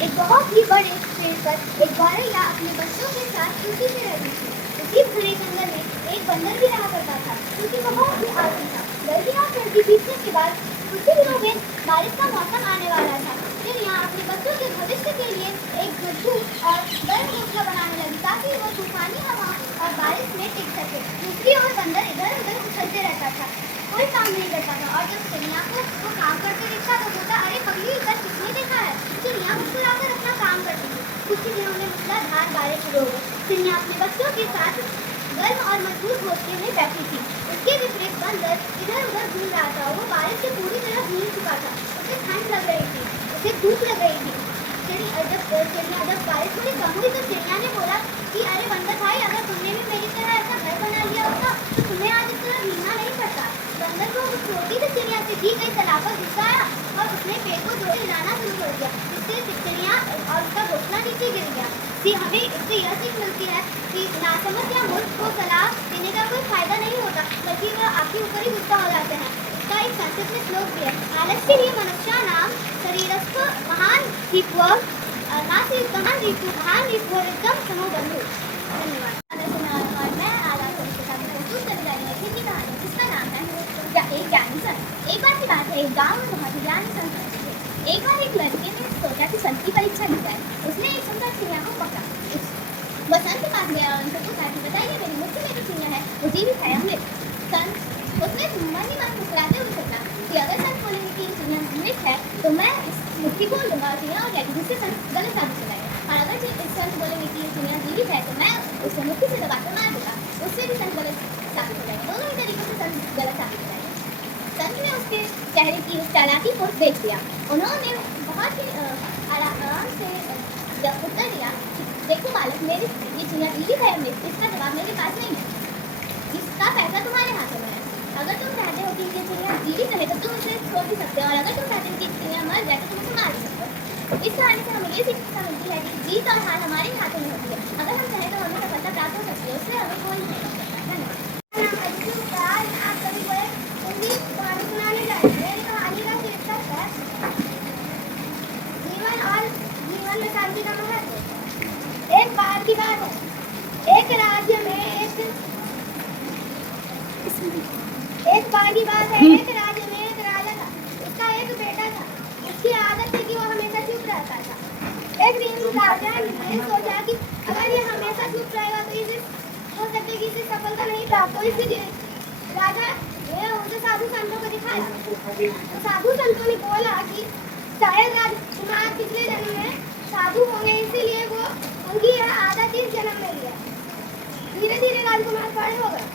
एक बहुत ही बड़े पेड़ पर एक गौरैया अपने बच्चों के साथ खुशी से रहती थी। उसी घने जंगल में एक बंदर भी रहा करता था, क्योंकि वह बहुत ही आलसी था। गर्मी और सर्दी बीतने के बाद कुछ ही दिनों में बारिश का मौसम आने वाला था। चिड़िया अपने बच्चों के भविष्य के लिए एक मजबूत और गर्म घोंसला बनाने लगी, ताकि वो तूफानी हवा और बारिश में टिक सके। दूसरी ओर बंदर इधर उधर उछलते रहता था, कोई काम नहीं करता था, और जब चिड़िया को वो काम करते देखता तो बोलता, अरे पगली, इधर किसने देखा है। चिड़िया मुस्कुराकर अपना काम करती थी। कुछ ही दिनों में मूसलाधार बारिश शुरू हो गई। चिड़िया अपने बच्चों के साथ गर्म और मजबूत घोंसले में बैठी थी। उसके विपरीत बंदर इधर उधर घूम रहा था। वो बारिश से पूरी तरह भीग चुका था। उसे ठंड लग रही थी, उसे धूप लग रही थी। जब बारिश थोड़ी कम हुई तो चिड़िया ने बोला कि अरे बंदर भाई, अगर तुमने भी मेरी तरह ऐसा घर बना लिया होता तो तुम्हें आज इस तरह भीगना नहीं पड़ता। बंदर को उस छोटी सी चिड़िया से दी गई सलाह पर गुस्सा आया और उसने पेड़ को जोर से हिलाना शुरू कर दिया, जिससे चिड़िया और उसका घोंसला नीचे गिर गया। हमें इससे यह सीख मिलती है कि नासमझ या मूर्ख को सलाह देने का कोई फायदा नहीं होता, बल्कि वह आपके ऊपर ही गुस्सा हो जाते हैं। इसका एक संस्कृत में श्लोक भी है, आलस्य ही मनुष्याणाम शरीरस्थ महान रिपुः नास्ति रिपु महान रिपुर्जम समो बंधु। धन्यवाद। और मैं आज आपको इसके साथ प्रस्तुत करने जा रही हूँ की कहानी, जिसका नाम है एक ज्ञानी संत। एक बार की बात है, एक गाँव में बहुत ही ज्ञानी संत रहते थे। एक बार एक लड़के ने सोचा कि संत की परीक्षा दी जाए। उसने एक सुंदर चिड़िया को पकड़ा। वह संत के पास गया और उनसे पूछा कि बताइए, मेरी मुट्ठी में जो चिड़िया है वो जीवित है या मृत। संत उसने मन ही मन मुस्कुराते हुए सोचा कि अगर संत बोलेंगे कि चिड़िया मृत है तो मैं इस मुट्ठी को लूंगा चिड़िया और जाएगी, जिससे संत गलत साबित हो जाएगा। और अगर संत बोलेंगे कि चिड़िया जीवित है तो मैं उसे मुट्ठी से दबाकर मार दूंगा, उससे भी संत गलत साबित हो जाएगा। दोनों ही तरीकों से संत गलत साबित हो जाएगा। संत ने उसके चेहरे की उस चालाकी को देख लिया। उन्होंने बहुत ही आराम से जब उत्तर दिया, देखो बालक, मेरी ये चिड़िया जीवित है मृत, इसका जवाब मेरे पास नहीं है। इसका फैसला तुम्हारे हाथों में है। अगर तुम चाहते हो कि ये चिड़िया जीवित रहे तो तुम इसे छोड़ भी सकते हो, और अगर तुम चाहते हो कि चिड़िया मर जाए तो तुम उसे मार भी सकते हो। इस कहानी से हमें ये शिक्षा मिलती है कि जीत और हार हमारे हाथों में होती है। अगर हम चाहें तो हमें सफलता प्राप्त हो सकती है, उससे हमें कोई नहीं रोक सकता। धन्यवाद। आप सभी को एक कहानी सुनाने जा रही हूँ। मेरी कहानी का शीर्षक है जीवन और जीवन में शांति का महत्व। एक बार की बात है, एक राज्य में एक राज्य में एक राजा था। उसका एक बेटा था। उसकी आदत थी कि वो हमेशा चुप रहता था। एक दिन राजा ने सोचा कि अगर ये हमेशा चुप रहेगा तो इसे हो सकता है कि इसे सफलता नहीं प्राप्त हो। इसलिए राजा ने उसे साधु संतों को दिखाया। तो साधु संतों ने बोला कि शायद राजकुमार पिछले जन्म में साधु होंगे, इसीलिए वो उनकी यह आदत इस जन्म में है। धीरे धीरे राजकुमार बड़े हो गए।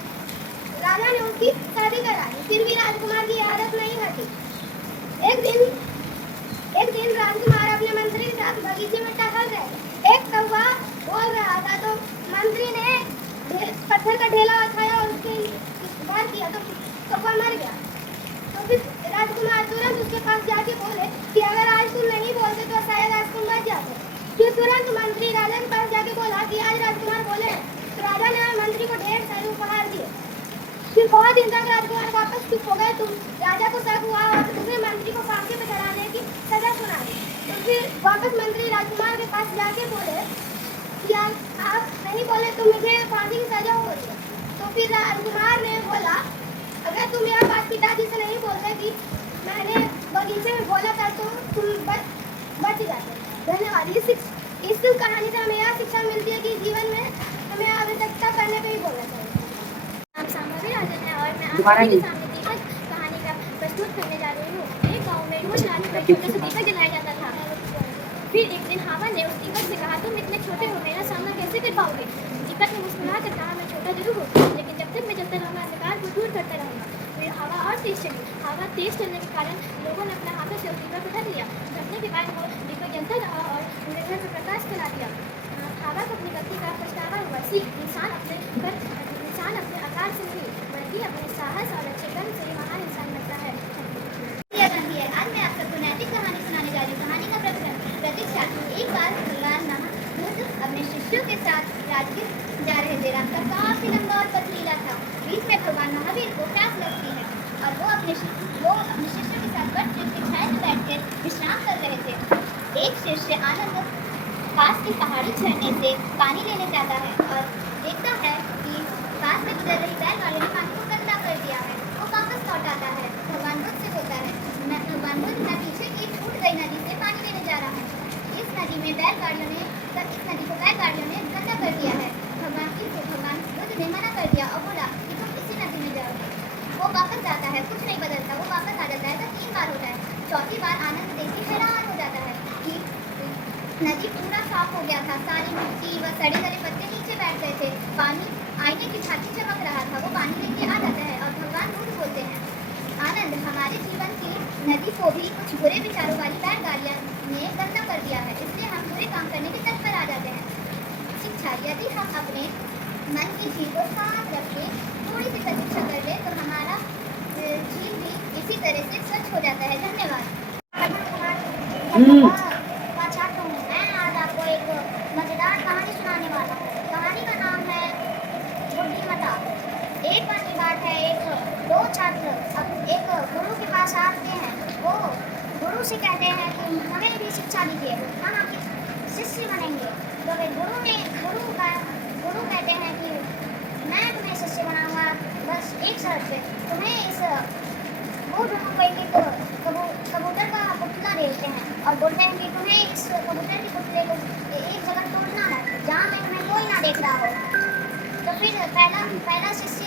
राजा ने उसकी शादी करा दी, फिर भी राजकुमार की आदत नहीं हटी। एक दिन राजकुमार अपने मंत्री के साथ बगीचे में टहल रहे। एक कौवा बोल रहा था तो मंत्री ने पत्थर का ढेला उठाया और उसके वार किया तो कौवा मर गया। तो फिर राजकुमार तुरंत उसके पास जाके बोले कि अगर आज तुम नहीं बोलते तो शायद आज तुम बच जाते। फिर तुरंत मंत्री राजा के पास जाके बोला कि आज राजकुमार बोले। तो राजा ने मंत्री को ढेर सारे उपहार दिए। फिर बहुत दिन तक राजकुमार वापस चुप हो गए। तुम राजा को शक हुआ और उसने मंत्री को फांसी पे चढ़ाने की सजा सुनाई। तो फिर वापस मंत्री राजकुमार के पास जाके बोले कि आप नहीं बोले तो मुझे फांसी की सजा हो रही है। तो फिर राजकुमार ने बोला, अगर तुम यह बात पिताजी से नहीं बोलते कि मैंने बगीचे में बोला था तो तुम बच जाते। धन्यवाद। इस कहानी से हमें यह शिक्षा मिलती है कि जीवन में हमें आवश्यकता करने पे ही बोलना चाहिए। नाम सामग्री राजन है और मैं आपके सामने दीपक कहानी का प्रस्तुत करने जा रही हूँ। एक गाँव में रोज रात को छोटे से दीपक जलाया जाता था। फिर एक दिन हवा ने उस दीपक से कहा, तुम इतने छोटे हो, मेरा सामना कैसे कर पाओगे। दीपक ने मुस्कुरा कर कहा, मैं छोटा जरूर हूँ, लेकिन जब तक मैं जलता रहूँगा अंधकार को दूर करता रहूँगा। फिर हवा और तेज चली। हवा तेज चलने के कारण लोगों ने अपने हाथों से उस दीपक को ढक लिया। ढकने के बाद वो दीपक जलता रहा और पूरे घर में प्रकाश फैला दिया। हवा को अपनी गलती का पछतावा हुआ। इंसान अपने आकार से नहीं बल्कि अपने साहस और अच्छे कर्म से महान इंसान बनता है। आज मैं आप सबको नैतिक कहानी सुनाने जा रही हूँ। कहानी का प्रकरण प्रतीक्षा। एक बार भगवान महाबुद्ध अपने शिष्यों के साथ राजगीर जा रहे थे। रास्ता काफी लंबा और पथरीला था। बीच में भगवान महावीर को प्यास लगती है और वो अपने शिष्यों के साथ वट वृक्ष की छाया में बैठकर विश्राम कर रहे थे। एक शिष्य आनंद पास के पहाड़ी झरने से पानी लेने जाता है और देखता है कि पास में गुजर रही बैलगाड़ी ने पानी को गंदा कर दिया है। वो वापस लौट आता है। भगवान बुद्ध से बोलता है, भगवान बुद्ध मैं पीछे की टूट गई नदी से पानी लेने जा रहा हूँ। इस नदी को बैलगाड़ियों ने गंदा कर दिया है। भगवान बुद्ध ने मना कर दिया और बोला कि तुम इसी नदी में जाओगे। वो वापस जाता है, कुछ नहीं बदलता, वो वापस आ जाता है। तो 3 बार होता है। चौथी बार आनंद देख के हैरान हो जाता है कि नदी पूरा साफ हो गया था। सारी मिट्टी व सड़े गले पत्ते नीचे बैठ गए थे। पानी आईने की भांति चमक रहा था। वो पानी लेके आ जाता है और भगवान बुद्ध बोलते हैं, आनंद हमारे जीवन की नदी को भी कुछ बुरे विचारों वाली बैलगाड़ियां ने गंदा कर दिया है, इसलिए हम बुरे काम करने के तत्पर आ जाते हैं। शिक्षा, यदि हम अपने मन की झील को साफ रख के थोड़ी सी प्रतीक्षा कर ले तो हमारा झील भी इसी तरह से स्वच्छ हो जाता है। धन्यवाद। मैं आज आपको एक मजेदार कहानी सुनाने वाला हूँ। कहानी का नाम है बुद्धिमता। एक बार की बात है, दो छात्र एक गुरु के पास आते हैं। वो गुरु से कहते हैं कि हमें भी शिक्षा दीजिए, हम आपके शिष्य बनेंगे। तो वे गुरु कहते हैं कि मैं तुम्हें शिष्य बनाऊंगा, बस एक शर्त पे। तुम्हें इस वो दोनों को एक कबूतर का पुतला देते हैं और बोलते हैं कि तुम्हें इस कबूतर के पुतले को एक जगह तोड़ना है जहाँ में तुम्हें कोई ना देख रहा हो। तो फिर पहला शिष्य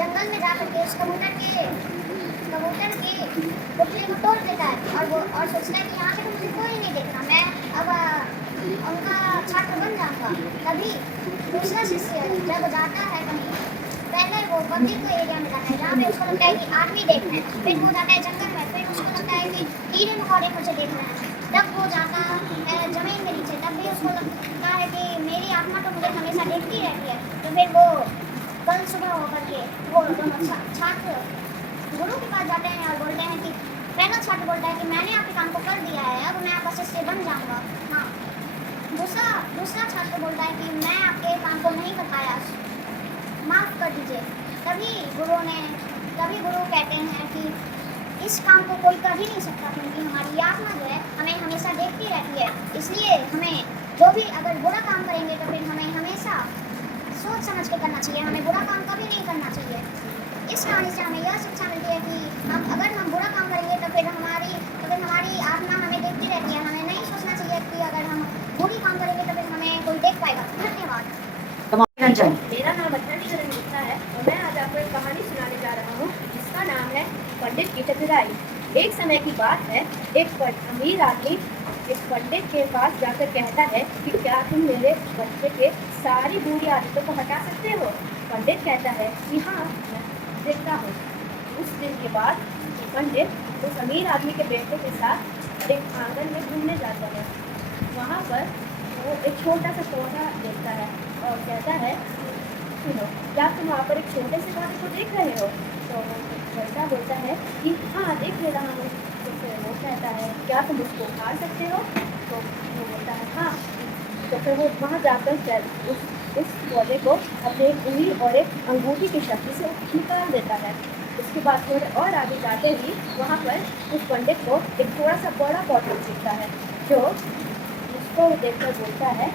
जंगल में जाकर के उस कबूतर के पुतले को तोड़ देता है और सोचता है कि यहाँ से तो मुझे कोई नहीं देख रहा, मैं अब उनका छात्र बन जाऊँगा। तभी दूसरा शिष्य जब जाता है कहीं, पहले वो पब्लिक एरिया में जाता है जहाँ पे उसको लगता है कि आदमी देख रहे हैं। फिर वो जाता है जंगल में, फिर उसको लगता है कि कीड़े मकोड़े मुझे देख रहे हैं। तब वो जाता है जमीन के नीचे, तब भी उसको लगता है कि मेरी आत्मा तो मुझे हमेशा देखती रहती है। तो फिर वो कल सुबह होकर के वो दोनों छात्र गुरु के पास जाते हैं और बोलते हैं कि पहला छात्र बोलता है कि मैंने आपके काम को कर दिया है, अब मैं आपका शिष्य बन जाऊँगा। हाँ। दूसरा छात्र बोलता है कि मैं आपके काम को नहीं कर पाया, माफ़ कर दीजिए। तभी गुरु कहते हैं कि इस काम को कोई कर ही नहीं सकता, क्योंकि हमारी आत्मा जो है हमें हमेशा देखती रहती है। इसलिए हमें जो भी अगर बुरा काम करेंगे तो फिर हमें हमेशा सोच समझ के करना चाहिए, हमें बुरा काम कभी नहीं करना चाहिए। इस कहानी से हमें यह शिक्षा मिलती है कि अगर हम बुरा काम करेंगे तो फिर हमारी आत्मा हमें देखती रहती है। हमें नहीं सोचना चाहिए कि अगर हम बुरी काम करेंगे तो फिर हमें कोई देख पाएगा। धन्यवाद। मेरा नाम अथर्व गुप्ता है और मैं आज आपको एक कहानी सुनाने जा रहा हूँ जिसका नाम है पंडित की चतुराई। एक समय की बात है, एक अमीर आदमी एक पंडित के पास जाकर कहता है कि क्या तुम मेरे बच्चे के सारी बुरी आदतों को हटा सकते हो। पंडित कहता है कि हाँ, मैं देखता हूँ। उस दिन के बाद पंडित उस अमीर आदमी के बेटे के साथ एक आंगन में घूमने जाता है। वहाँ पर वो एक छोटा सा पौधा देखता है और कहता है, सुनो, क्या तुम वहाँ पर एक छोटे से पौधे को देख रहे हो। तो लड़का बोलता है कि हाँ, देख ले रहा हूँ। तो फिर वो कहता है, क्या तुम उसको उखाड़ सकते हो। तो वो बोलता है हाँ। तो फिर वो वहाँ जाकर उस पौधे को अपने एक उंगली और एक अंगूठी की शक्ति से निकाल देता है। उसके बाद थोड़े और आगे जाते ही वहाँ पर उस पंडित को एक थोड़ा सा बड़ा पौधा दिखता है, जो उसको देखकर बोलता है,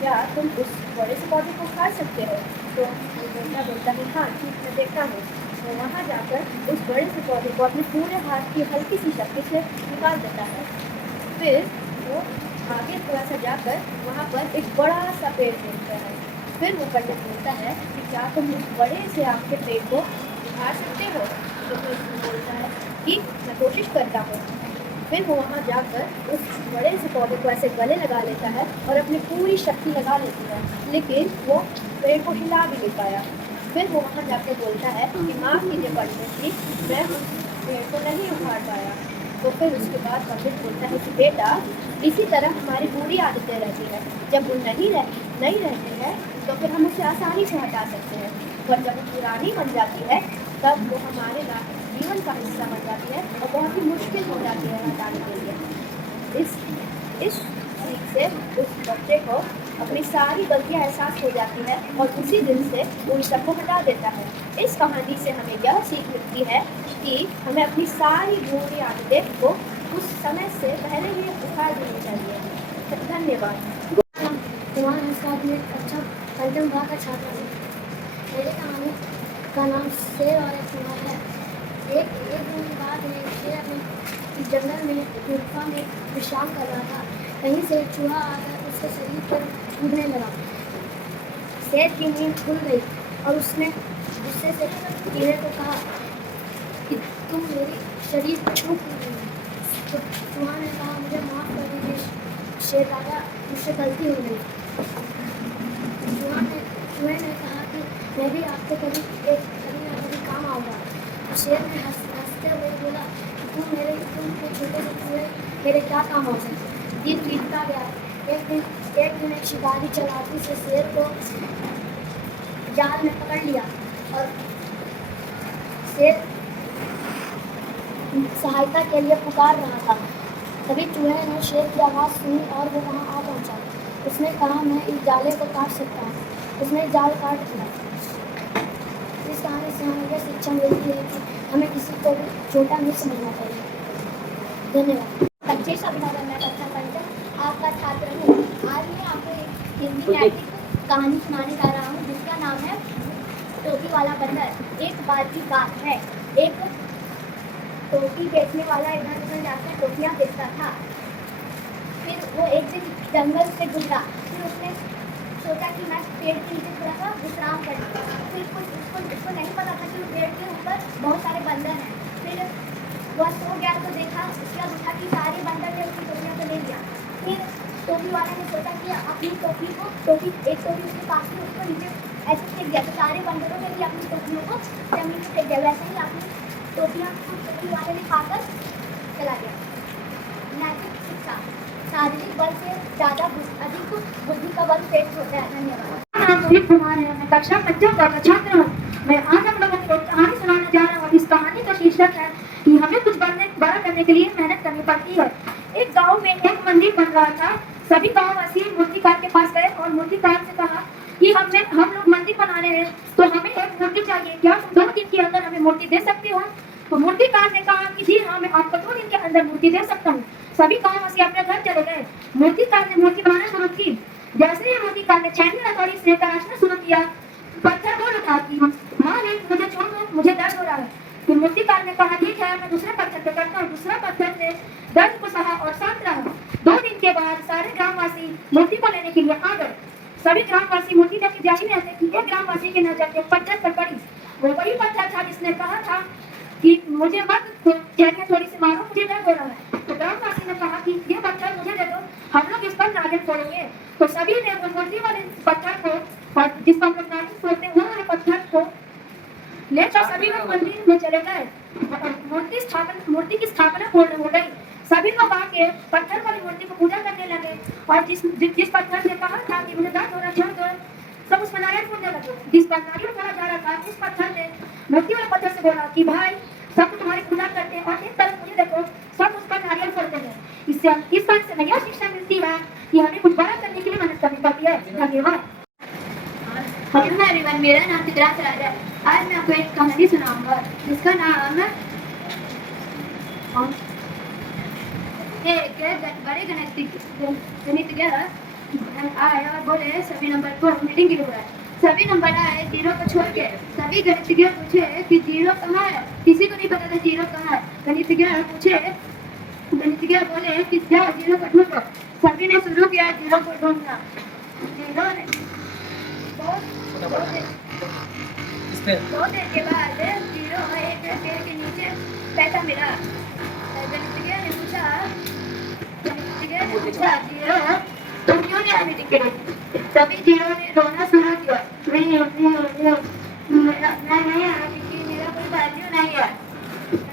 क्या तुम उस बड़े से पौधे को उखाड़ सकते हो। तो वो बोलता है हाँ ठीक, मैं देखता हूँ। तो वहाँ जाकर उस बड़े से पौधे को अपने पूरे हाथ की हल्की सी शक्ति से निकाल देता है। फिर वो आगे थोड़ा सा जाकर वहाँ पर एक बड़ा सा पेड़ देखता है। फिर वो पंडित बोलता है कि क्या तुम उस बड़े से आम के पेड़ को उखाड़ सकते हो। तो फिर उसको बोलता है कि मैं कोशिश करता हूँ। फिर वो वहाँ जाकर उस बड़े से पौधे को ऐसे गले लगा लेता है और अपनी पूरी शक्ति लगा लेती है, लेकिन वो पेड़ को हिला भी नहीं पाया। फिर वो वहाँ जाकर बोलता है कि माफ़ कीजिए पंडित जी, मैं उस पेड़ को नहीं उखाड़ पाया। तो फिर उसके बाद पंडित बोलता है कि बेटा, इसी तरह हमारी बुरी आदतें रहती हैं। जब वो नहीं रहती है तो फिर हम उसे आसानी से हटा सकते हैं, पर जब वो पुरानी बन जाती है तब वो हमारे जीवन का हिस्सा बन जाती है और बहुत ही मुश्किल हो जाती है हटाने के लिए। इस सीख से उस बच्चे को अपनी सारी गलतियाँ एहसास हो जाती है और उसी दिन से उन सबको हटा देता है। इस कहानी से हमें यह सीख मिलती है कि हमें अपनी सारी बुरी आदतें को उस समय से पहले ही उखाड़ देनी चाहिए। धन्यवाद। तुम्हारा नमस्कार। मैं अच्छा पंचम भाग का छात्र हूँ। मेरे कहानी का नाम शेर और एक चूहा है। एक दिन की बात है, शेर अपने जंगल में गुफा में विश्राम कर रहा था। कहीं से एक चूहा आकर उसके शरीर पर कूदने लगा। शेर की नींद खुल गई और उसने गुस्से से चूहे को कहा कि तुम मेरी शरीर छू क्यों रही हो? तो चूहा ने कहा, मुझे माफ़ कर दीजिए शेर दादा, मुझसे गलती हो गई। चूहे ने कहा कि मैं भी आपको कभी ना कभी काम आऊँगा। शेर ने हंसते हुए बोला कि तुम के छोटे से चूहे मेरे क्या काम आ सकते। दिन बीतता गया। एक दिन एक शिकारी चालाकी से शेर को जाल में पकड़ लिया और शेर सहायता के लिए पुकार रहा था। तभी चूहे ने शेर की आवाज़ सुनी और वो वहाँ आ पहुँचा। उसने कहा, मैं इस जाले को काट सकता हूँ। उसने जाल काट दिया। इस कहानी से हमें यह शिक्षा मिलती है कि हमें किसी को भी छोटा नहीं समझना चाहिए। धन्यवाद। बच्चे अभिनंदन, मैं कक्षा पंचम आपका छात्र हूँ। आज मैं आपको एक हिंदी नैतिक कहानी सुनाने जा रहा हूँ जिसका नाम है टोपी वाला बंदर। एक बार की बात है, एक टोपी बेचने वाला इधर उधर जाकर टोपियाँ बेचता था। फिर वो एक दिन जंगल से गुजरा। फिर उसने सोचा कि मैं पेड़ के नीचे थोड़ा सा विश्राम कर लूँ। फिर उसको नहीं पता था कि पेड़ के ऊपर बहुत सारे बंदर हैं। फिर वह सो गया तो देखा, उसके बाद उठा कि सारे बंदर ने उसकी टोपियाँ को ले लिया। फिर टोपी वाले ने सोचा कि अपनी एक टोपी उसके पास में उसको नीचे ऐसे फेंक दिया। तो सारे बंदरों ने भी अपनी टोपियों को जमीन में फेंक दिया। वैसे ही अपनी टोपियाँ टोपी वाले ने खाकर चला गया। नैतिक शिक्षा, शारीरिक बल से ज़्यादा अधिक बुद्धि का बल श्रेष्ठ होता है। धन्यवाद। मेरा नाम सुनील कुमार है। मैं कक्षा पंचम का छात्र हूँ। मैं आज आप लोगों को कहानी सुनाने जा रहा हूँ। इस कहानी का शीर्षक है कि हमें कुछ बड़ा करने के लिए मेहनत करनी पड़ती है। एक गांव में एक मंदिर बन रहा था। सभी गांववासी मूर्तिकार के पास गए और मूर्तिकार से कहा कि हम लोग मंदिर बना रहे हैं, तो हमें एक मूर्ति चाहिए। क्या तुम 2 दिन के अंदर हमें मूर्ति दे सकते हो? तो मूर्तिकार ने कहा कि जी हाँ, मैं आपको 2 दिन के अंदर मूर्ति दे सकता हूँ। सभी गांववासी अपने घर चले गए। मूर्तिकार ने मूर्ति बनाना शुरू की। जैसे ही मूर्तिकार ने छेनी हथौड़ी से तराशना शुरू किया, पत्थर बोल उठा कि मालिक मुझे छोड़ दो, मुझे दर्द हो रहा है। तो मूर्तिकार ने कहा, ठीक है, मैं दूसरे पत्थर पे करता हूँ। दूसरा पत्थर से दर्द को सहा और शांत रहा। 2 दिन के बाद सारे ग्रामवासी मूर्ति को लेने के लिए आ गए। सभी ग्रामवासी मूर्ति लेके जा ही रहे थे कि एक ग्रामवासी की नजर एक पत्थर पर पड़ी। वो वही पत्थर था जिसने कहा था कि मुझे मत छेनी थोड़ी सी मारो, मुझे दर्द हो रहा है। तो ग्रामवासी ने कहा कि ये पत्थर मुझे दे दो, हम लोग इस पर नारियल फोड़ेंगे। तो सभी ने वो मूर्ति वाले पत्थर को, और जिस पर हम लोग नारियल फोड़ते हैं, वो वाले पत्थर को लेकर सभी लोग मंदिर में चले गए। मूर्ति की स्थापना पूर्ण हो गई। सभी लोग आके पत्थर वाली मूर्ति को पूजा करने लगे और जिस पत्थर ने कहा था कि मुझे दर्द हो रहा, छोड़ दो, सब उस पर नारियल फोड़ने लगे। जिस पर नारियल फोड़ा जा रहा था, उस पत्थर ने मूर्ति वाले पत्थर से बोला कि भाई, सब तुम्हारी पूजा करते हैं और एक तरफ मुझे देखो, सब उस पर नारियल फोड़ते हैं। इस बात से यह शिक्षा मिलती है कि हमें कुछ बड़ा करने के लिए मेहनत करनी पड़ती है। धन्यवाद। हेलो एवरीवन, मेरा नाम चित्रांश राज है। आज मैं आपको एक कहानी सुनाऊंगा जिसका नाम है एक बड़े गणितज्ञ आए और बोले सभी नंबर को मीटिंग के लिए बुलाए। सभी नंबर आए 0 को छोड़ के। सभी गणितज्ञ पूछे कि 0 कहाँ है। किसी को नहीं पता था 0 कहाँ है। गणितज्ञ बोले कि जाओ 0 को ढूंढो। सभी ने शुरू किया 0 को ढूंढना। 0 ने दो देर के बाद 0 एक पेड़ के नीचे बैठा मिला। गणितज्ञ ने पूछा 0 तुम क्यों नहीं आई मीटिंग के लिए? तभी 0 ने रोना शुरू किया। मैं नहीं आया क्योंकि मेरा कोई वैल्यू नहीं है,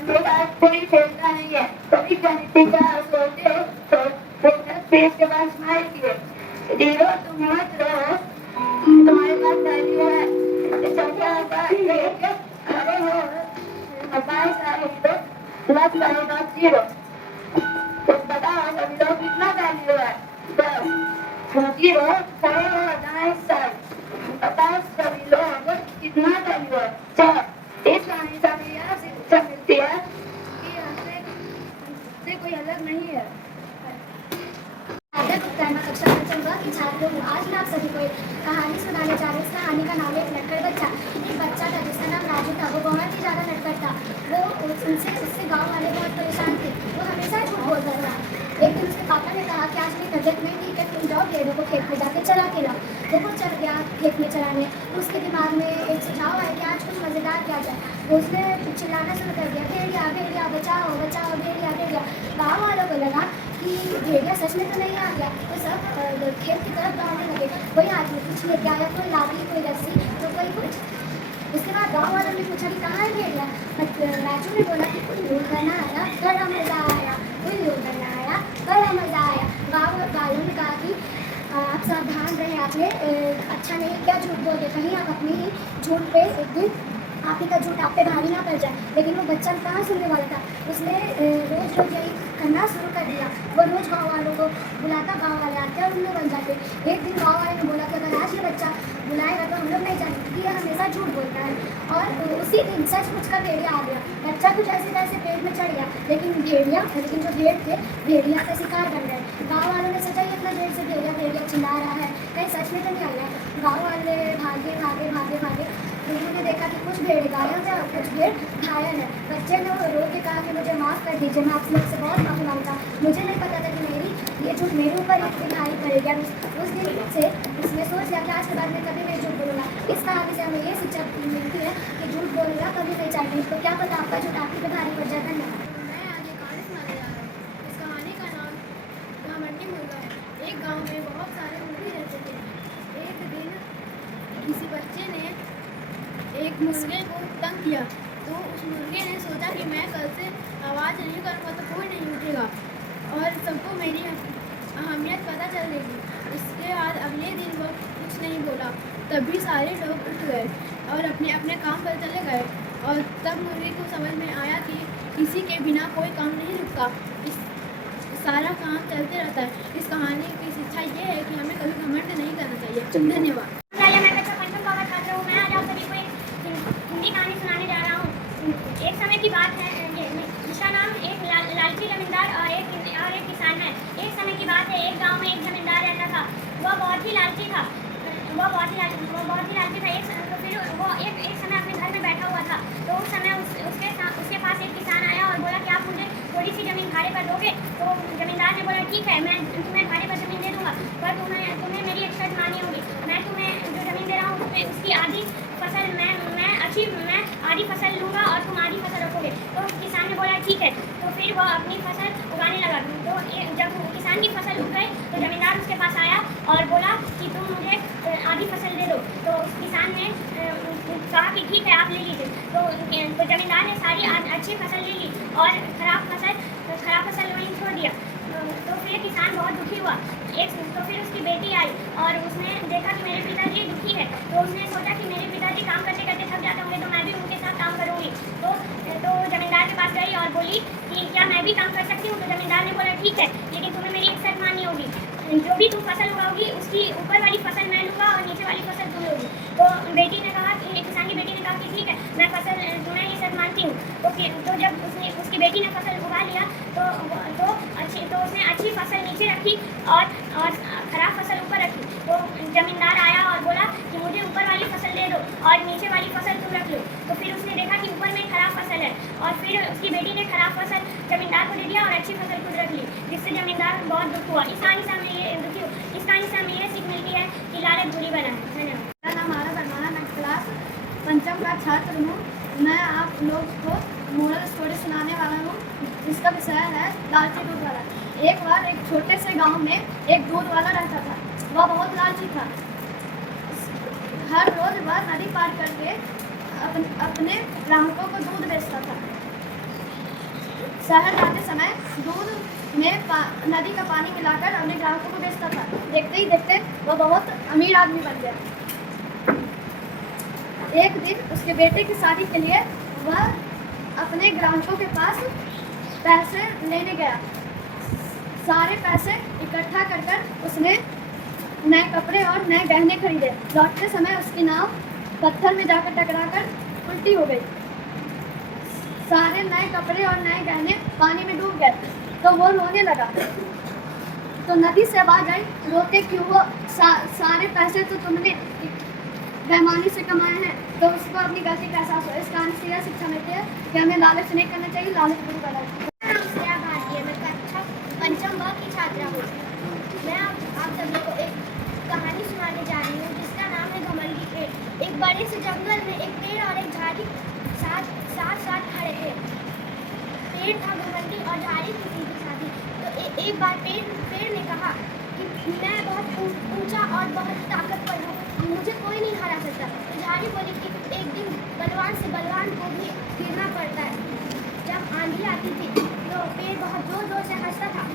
मेरा कोई खेलता नहीं है। तभी गणितज्ञ सोचे पेड़ के पास स्माइल किए। 0 तुम मत रो, तुम्हारे पास वैल्यू है। खड़े हो, बाईस आए तो प्लस लगेगा 0। तो बताओ सभी लोग कितना वैल्यू है? 10। 0 खड़े हो, दाएं साइड। बताओ सभी लोग कितना वैल्यू है? 4। इस कहानी से हमें यह शिक्षा मिलती है कि हमसे कोई अलग के छात्र हूँ। आज मैं आप सभी को एक कहानी सुनाने जा रही हूँ। इस कहानी का नाम है एक नटखट बच्चा। एक बच्चा था जिसका नाम राजू था। वो बहुत ही ज़्यादा नटखट था। वो उससे गाँव वाले बहुत परेशान थे। वो हमेशा झूठ बोलता था। एक दिन उसके पापा ने कहा कि आज मेरी तबीयत नहीं ठीक है, तुम जाओ भेड़ों को खेत में जाके चरा के लाओ। जब वो चल गया खेत में चराने, उसके दिमाग में एक सुझाव आया कि आज कुछ मज़ेदार किया जाए। वो उसने चिल्लाना शुरू कर दिया, भेड़िया भेड़िया बचाओ बचाओ, भेड़िया भेड़िया। गाँव वालों को लगा कि भेड़िया सच में तो नहीं आ गया। तो सब खेत की तरफ दौड़ने लगे। कोई आदमी कुछ लेके आया, कोई लाठी, कोई रस्सी, तो कोई कुछ। उसके बाद गाँव वालों ने पूछा कि कहाँ है भेड़िया। राजू ने बोला कि कोई लूट करना आया, बड़ा मज़ा आया। कोई लूट करना आया, बड़ा मज़ा आया। गाँव वालों ने कहा कि आप सावधान रहें, आपने अच्छा नहीं क्या झूठ बोले, कहीं आप अपनी ही झूठ पे एक दिन आप ही का झूठ आप पे भारी ना पड़ जाए। लेकिन वो बच्चा कहाँ सुनने वाला था। उसने रोज़ रोज़ यही करना शुरू कर दिया। वो रोज़ गाँव वालों को बुलाता, गाँव वाले आते और उनमें बन जाते। एक दिन गाँव वाले ने बोला कि अगर आज ये बच्चा बुलाएगा तो हम लोग नहीं जाएंगे, क्योंकि ये हमेशा झूठ बोलता है। और उसी दिन सचमुच का भेड़िया आ गया। बच्चा कुछ ऐसे तैसे पेड़ में चढ़ गया, लेकिन जो भेड़ थे, भेड़िया का शिकार बन गए। गाँव वालों ने सोचा ये इतना देर से भेड़िया भेड़िया चिल्ला रहा है, कहीं सच में तो नहीं आ रहा है। गाँव वाले भागे भागे भागे भागे, उन्होंने देखा कि कुछ भेड़ गायब है और कुछ भेड़ घायल है। बच्चे ने रो के कहा कि मुझे माफ़ कर दीजिए, मैं आप लोग से बहुत माफ़ी मांगता। मुझे नहीं पता था कि ये झूठ मेरे ऊपर इतनी भारी पड़ेगी। उस दिन से उसने सोच लिया कि आज के बाद मैं कभी नहीं झूठ बोलूँगा। इस कहानी से हमें ये शिक्षा मिलती है कि झूठ बोलना कभी नहीं चाहिए। तो क्या पता आपका झूठ आपके पे भारी पड़ जाए। धन्यवाद। मैं आज एक कहानी सुनाने जा रहा हूँ। इस कहानी का नाम घमंडी मुर्गा है। एक गांव में बहुत सारे मुर्गे रहते थे। एक दिन किसी बच्चे ने एक मुर्गे को तंग किया, तो उस मुर्गे ने सोचा कि मैं कल से आवाज़ नहीं करूँगा तो कोई नहीं उठेगा और सबको मेरी अहमियत पता चलेगी। इसके बाद अगले दिन वो कुछ नहीं बोला। तभी सारे लोग उठ गए और अपने अपने काम पर चले गए। और तब मुर्गे को समझ में आया कि किसी के बिना कोई काम नहीं रुकता, इस सारा काम चलते रहता है। इस कहानी की शिक्षा ये है कि हमें कभी घमंड नहीं करना चाहिए। धन्यवाद। मैं बच्चा पंचम का छात्र हूँ। मैं आज आप सभी को एक हिंदी कहानी सुनाने जा रहा हूँ। एक समय की बात है, जिसका नाम एक लालची जमींदार और एक किसान है। एक समय की बात है, एक गांव में एक जमींदार रहता था। वह बहुत ही लालची था। एक समय अपने घर में बैठा हुआ था। तो उस समय उसके पास एक किसान आया और बोला कि आप मुझे थोड़ी सी ज़मीन भाड़े पर दोगे। तो जमींदार ने बोला ठीक है, मैं तुम्हें भाड़े पर ज़मीन दे दूँगा, पर तुम्हें मेरी एक शर्त माननी होगी। मैं तुम्हें जो ज़मीन दे रहा हूँ उसकी आधी फसल मैं आधी फसल लूँगा और तुम आधी फसल रखोगे। तो किसान ने बोला ठीक है। तो फिर वह अपनी फसल उगाने लगा। तो जब किसान की फसल उग गई तो जमींदार उसके पास आया और बोला कि तुम मुझे आधी फसल दे दो। तो उस किसान ने कहा कि ठीक है, आप ले लीजिए। तो जमींदार ने सारी अच्छी फसल ले ली और खराब फसल वहीं छोड़ दिया। तो फिर किसान बहुत दुखी हुआ। तो फिर उसकी बेटी आई और उसने देखा कि मेरे पिताजी दुखी है। तो उसने सोचा कि मेरे पिताजी काम करते करते थक जाते होंगे, तो मैं भी उनके साथ काम करूँगी। तो जमींदार के पास गई और बोली कि क्या मैं भी काम कर सकती हूँ। तो जमींदार ने बोला ठीक है, लेकिन तुम्हें मेरी एक शर्त माननी होगी। जो भी तुम फसल उगाओगी उसकी ऊपर वाली फसल मैं लूँगा और नीचे वाली फसल तुम लोगी। तो किसान की बेटी ने कहा कि ठीक है, मैं तुम्हें ये शर्त मानती हूँ। तो जब उसकी बेटी ने फसल उगा लिया तो उसने अच्छी फसल नीचे रखी और खराब फसल ऊपर रखी। तो जमींदार आया और बोला कि मुझे ऊपर वाली फसल दे दो और नीचे वाली फसल तुम रख लो। तो फिर उसने देखा कि ऊपर में खराब फसल है और फिर उसकी बेटी ने खराब फसल जमींदार को दे दिया और अच्छी फसल खुद रख ली, जिससे जमींदार बहुत दुख हुआ। इस कहानी से हमें ये सीख मिलती है कि लालच बुरी बना है। धन्यवाद। मेरा नाम आरव अरमाना, मैं क्लास पंचम का छात्र हूँ। मैं आप लोग को मोरल स्टोरी सुनाने वाला हूँ, जिसका विषय है लालची दूध वाला। एक बार एक छोटे से गांव में एक दूध वाला रहता था। वह बहुत लालची था। हर रोज वह नदी पार करके अपने ग्राहकों को दूध बेचता था। शहर जाते समय दूध में नदी का पानी मिलाकर अपने ग्राहकों को बेचता था। देखते ही देखते वह बहुत अमीर आदमी बन गया। एक दिन उसके बेटे की शादी के लिए वह अपने ग्राहकों के पास पैसे लेने गया। सारे पैसे इकट्ठा कर उसने नए कपड़े और नए गहने खरीदे। लौटते समय उसकी नाव पत्थर में जाकर टकराकर उल्टी हो गई। सारे नए कपड़े और नए गहने पानी में डूब गए। तो वो रोने लगा। तो नदी से आवाज आई, रोते क्यों हो? सारे पैसे तो तुमने बेईमानी से कमाए हैं। तो उसको अपनी गलती का एहसास हो। इस कहानी से यह शिक्षा मिलती है कि हमें लालच नहीं करना चाहिए, लालच बुरी बला है। मेरा नाम श्रेया भारती है। मैं कक्षा पंचम ब की छात्रा हूँ। मैं आप सभी को एक कहानी सुनाने जा रही हूँ जिसका नाम है घमंडी पेड़। एक बड़े से जंगल में एक पेड़ और एक झाड़ी साथ साथ खड़े थे। पेड़ था घमंडी और झाड़ी थी सीधी सादी। तो एक बार पेड़ ने कहा कि मैं बहुत ऊंचा और बहुत ताकतवर हूँ, मुझे कोई नहीं हरा सकता। तो झाड़ी बोली कि एक दिन बलवान से बलवान को भी गिरना पड़ता है। जब आंधी आती थी तो पेड़ बहुत जोर जोर से हंसता था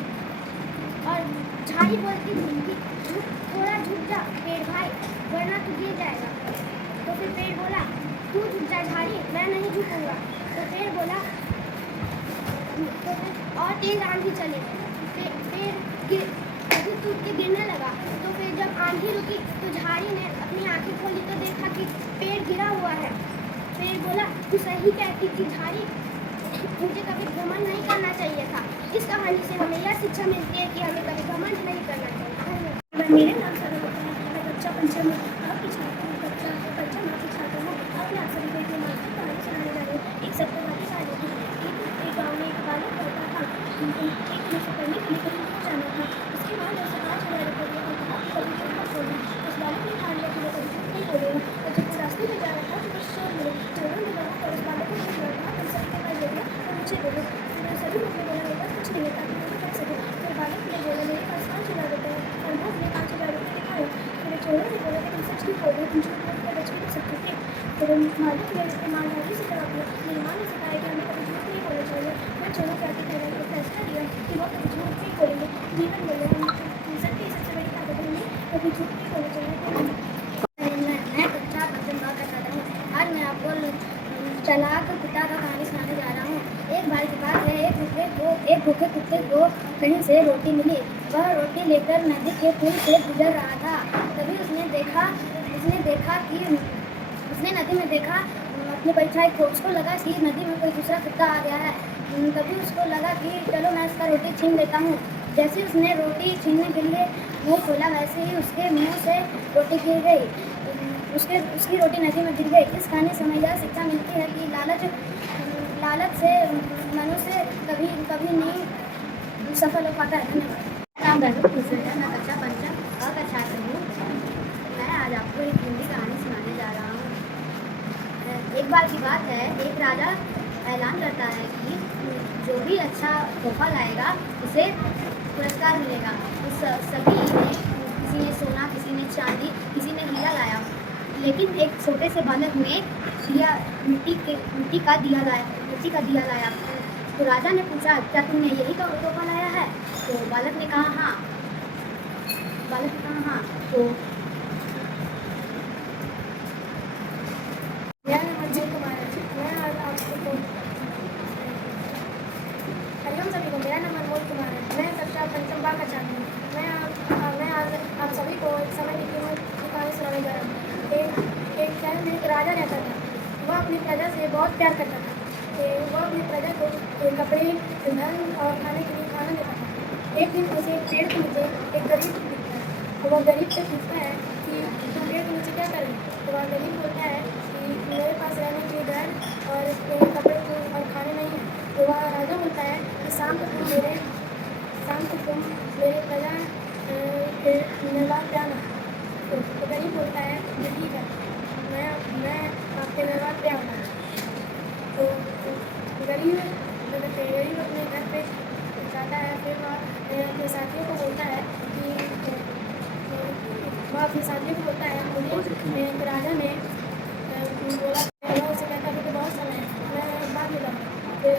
और झाड़ी बोलती थी कि थोड़ा झुक जा पेड़ भाई, वरना तू गिर जाएगा। तो फिर पेड़ बोला, तू झुक जा झाड़ी, मैं नहीं झुकूंगा। तो पेड़ बोला, और तेज आंधी चली। पेड़ टूट के गिरने लगा। तो फिर जब आंधी रुकी तो झाड़ी ने अपनी आंखें खोली तो देखा कि पेड़ गिरा हुआ है। पेड़ बोला, तू सही कहती थी झाड़ी, मुझे कभी घमंड नहीं करना चाहिए था। इस कहानी से हमें यह शिक्षा मिलती है कि हमें कभी घमंड नहीं करना चाहिए। मेरे नाम सरोज है। मैं कक्षा पंचम की छात्रा हूँ। कक्षा पंचम की छात्रा हूँ। अब मैं आप सभी को एक रोमांचक कहानी सुनाने जा रही हूँ। एक सत्यवादी कहानी थी। एक गाँव में एक बालक रहता था। एक दिन से पढ़ने के लिए कहीं दूर जाना था। उसके बाद उसे 5,000 रुपये दिए और कहा कि कभी झूठ मत बोलना। उस बालक ने ठान लिया कि वो कभी झूठ नहीं बोलेगा। और जब वो रास्ते में जा रहा था तो कुछ चोर मिले। चोरों ने लोगों को उस बालक को छीन लिया। तुम सभी के पास देखना और मुझे दे दो। सभी लोग ने बोला, मेरे पास कुछ नहीं है ताकि मैं कर सकूँ। फिर बालक ने बोला, मेरे पास 5,000 रुपये है। और वो उसने 5,000 रुपये दिखाया। फिर चोरों ने बोला कि तुम सच नहीं बोल रहे, तुम झूठ बोल कर बच भी नहीं सकते थे। फिर मालिक ने उसको मारधाड़ी से जवाब दिया। मेरी माँ ने सिखाया कि हमें कभी झूठ नहीं बोलना चाहिए। मैं चोरों के आगे खड़े होकर फैसला लिया कि वो कभी झूठ नहीं बोलेंगे। जीवन में हम सबकी सबसे बड़ी ताकत होंगी, कभी झूठ नहीं बोलना चाहिए। मैं कक्षा पंचम ब का छात्र हूँ। आज मैं आपको चालाक कुत्ता का कहानी सुनाने जा रहा हूँ। एक बार की बात है, एक भूखे कुत्ते को कहीं से रोटी मिली। वह रोटी लेकर नदी के पुल से गुजर रहा था। तभी उसने नदी में देखा अपने परछाई को। उसको लगा कि नदी में कोई दूसरा कुत्ता आ गया है। तभी उसको लगा कि चलो मैं इसका रोटी छीन लेता हूँ। जैसे उसने रोटी छीनने के लिए मुंह खोला, वैसे ही उसके मुंह से रोटी गिर गई। उसकी रोटी नदी में गिर गई। इस कहानी से हमें यह शिक्षा मिलती है कि लालच से मनुष्य कभी नहीं सफल हो पाता है। धन्यवाद। मैं कक्षा पंचम अ का छात्र हूँ। मैं आज आपको एक हिंदी कहानी सुनाने जा रहा हूँ। एक बार की बात है, एक राजा ऐलान करता है कि जो भी अच्छा तोहफा लाएगा उसे पुरस्कार मिलेगा। सभी ने, किसी ने सोना, किसी ने चांदी, किसी ने हीरा लाया। लेकिन एक छोटे से बालक ने मिट्टी का दिया लाया। तो राजा ने पूछा, क्या तुमने यही तोहफा लाया है? तो बालक ने कहा हाँ। तो मेरा नाम अजय कुमार है। मैं आज आपको हरिओम सभी को। मेरा नाम अनमोल कुमार है। मैं कक्षा पंचम बा का छात्र हूँ। मैं आज आप सभी को एक समय की कहानी सुनाने जा रहा हूँ। एक शहर में एक राजा रहता था। वह अपनी प्रजा से बहुत प्यार करता था। वह अपनी प्रजा को कपड़े, धन और खाने के लिए खाना देता था। एक दिन उसे एक पेड़ के नीचे एक गरीब दिखता है। तो वह गरीब से पूछता है कि तुम पेड़ के नीचे क्या कर रहे हो? तो वह गरीब बोलता है कि मेरे पास रहने के लिए घर और कपड़े और खाने नहीं है। तो वह राजा बोलता है कि शाम को तुम मेरे प्रजा के निर्वाह पे आना। तो गरीब बोलता है कि ठीक है, मैं आपके निर्वाह पे आऊँगा। तो गरीब अपने घर पे जाता है। फिर वह अपने साथियों को बोलता है मुझे राजा ने बोला। वह उसे कहता है कि बहुत समय है, मैं बाद में जाऊँगा। फिर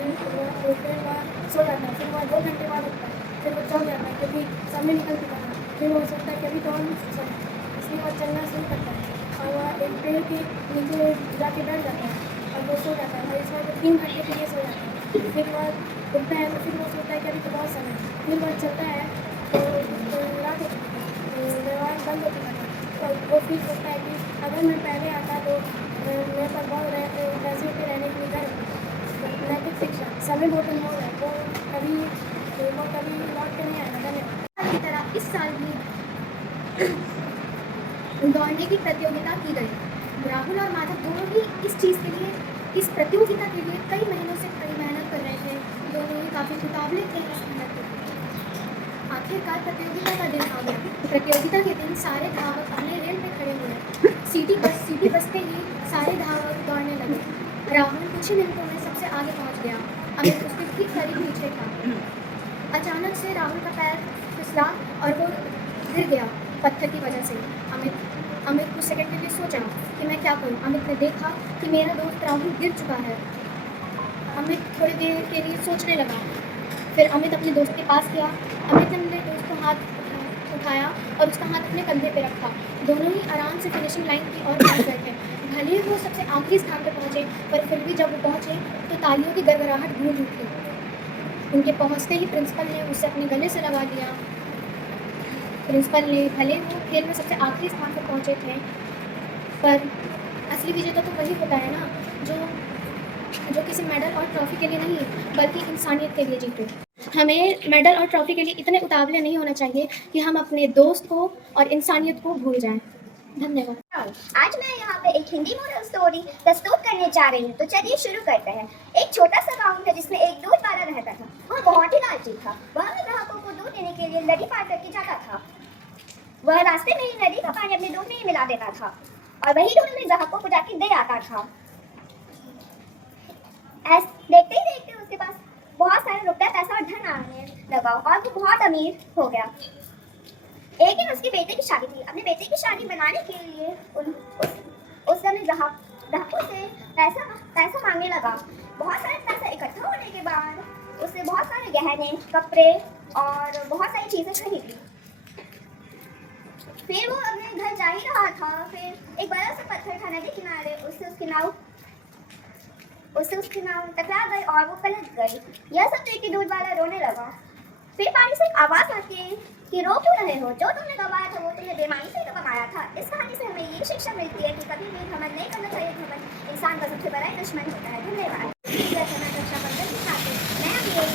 वह सो जाता है। फिर वह 2 घंटे बाद उठता है। फिर वो चौंक जाता है क्योंकि समय निकल चुका था। फिर वो सोचता है कि अभी तो और समय है, इसलिए वह चलना शुरू करता है। और वह एक पेड़ के नीचे जाके बैठ जाता है और वो सो जाता है। और इस बार 3 घंटे के लिए सो जाता है। फिर वह उठता है तो फिर वो सोचता है कि अभी तो बहुत समय है। फिर वह चलता है तो रात हो चुकी है, व्यवहार बंद हो चुका था। तो वो फिर सोचता है कि अगर मैं पहले आता तो मेरे पास बहुत पैसे पे रहने के लिए घर होता। नैतिक शिक्षा, समय बहुत अनमोल है। वो कभी लौट के नहीं आएगा। धन्यवाद। की तरह इस साल भी दौड़ने की प्रतियोगिता की गई। राहुल और माधव दोनों ही इस चीज़ के लिए, इस प्रतियोगिता के लिए कई महीनों से कई मेहनत कर रहे थे। दोनों ही काफ़ी उतावले थे इस मेहनत के लिए। आखिरकार प्रतियोगिता का दिन आ गया। प्रतियोगिता के दिन सारे धावक अपने रेल में खड़े हुए। सीटी बजते ही सारे धावक दौड़ने लगे। राहुल कुछ ही मिनटों में सबसे आगे पहुंच गया। अमित उसके ठीक करीब पीछे था। अचानक से राहुल का पैर फिसला और वो गिर गया पत्थर की वजह से। अमित कुछ सेकंड के लिए सोचा कि मैं क्या करूं। अमित ने देखा कि मेरा दोस्त राहुल गिर चुका है। अमित थोड़ी देर के लिए सोचने लगा। फिर अमित अपने दोस्त के पास गया। अमित ने अपने दोस्त को हाथ उठाया और उसका हाथ अपने कंधे पे रखा। दोनों ही आराम से फिनिशिंग लाइन की ओर बढ़ गए थे। भले ही वो सबसे आखिरी स्थान पर पहुंचे, पर फिर भी जब वो पहुंचे तो तालियों की गड़गड़ाहट गूंज उठी। उनके पहुंचते ही प्रिंसिपल ने उसे अपने गले से लगा लिया। प्रिंसिपल ने, भले वो खेल में सबसे आखिरी स्थान पर पहुंचे थे, पर असली विजेता तो वही होता है ना जो किसी मेडल और ट्रॉफी के लिए नहीं बल्कि इंसानियत के लिए जीते। हमें मेडल और ट्रॉफी के लिए इतने उतावले नहीं होना चाहिए कि हम अपने दोस्त को और इंसानियत को भूल जाएं। धन्यवाद। आज मैं यहाँ पे एक हिंदी मोरल स्टोरी प्रस्तुत करने जा रही हूँ। तो चलिए शुरू करते हैं। एक छोटा सा गांव था जिसमें एक दूध वाला रहता था। वह बहुत ही लालची था। वह अपने ग्राहकों को दूध देने के लिए नदी पार करके जाता था। वह रास्ते में ही नदी का पानी अपने दूध में ही मिला देता था और वही दूध अपने ग्राहकों को जाके दे आता था। देखते ही देखते उसके पास बहुत सारे रुपया, पैसा और धन आने लगा और वो बहुत अमीर हो गया। एक दिन उसके बेटे की शादी थी। अपने बेटे की शादी बनाने के लिए उसने अपने ग्राहकों से पैसा मांगने लगा। बहुत सारे पैसा इकट्ठा होने के बाद उसने बहुत सारे गहने, कपड़े और बहुत सारी चीजें खरीदी। फिर वो अपने घर जा ही रहा था। फिर एक बड़ा सा पत्थर था नदी किनारे। उससे उसकी नाव टकरा गई और वो पलट गई। यह सब देख के दूध वाला रोने लगा। फिर पानी से एक आवाज आती कि रो क्यों रहे हो? जो तुमने गवाया था वो तुमने बेईमानी से कमाया था। इस कहानी से हमें ये शिक्षा मिलती है कि कभी भी घमंड नहीं करना चाहिए। घमंड इंसान का सबसे बड़ा दुश्मन होता है। धन्यवाद। कक्षा 15 की छात्र मैं अभी एक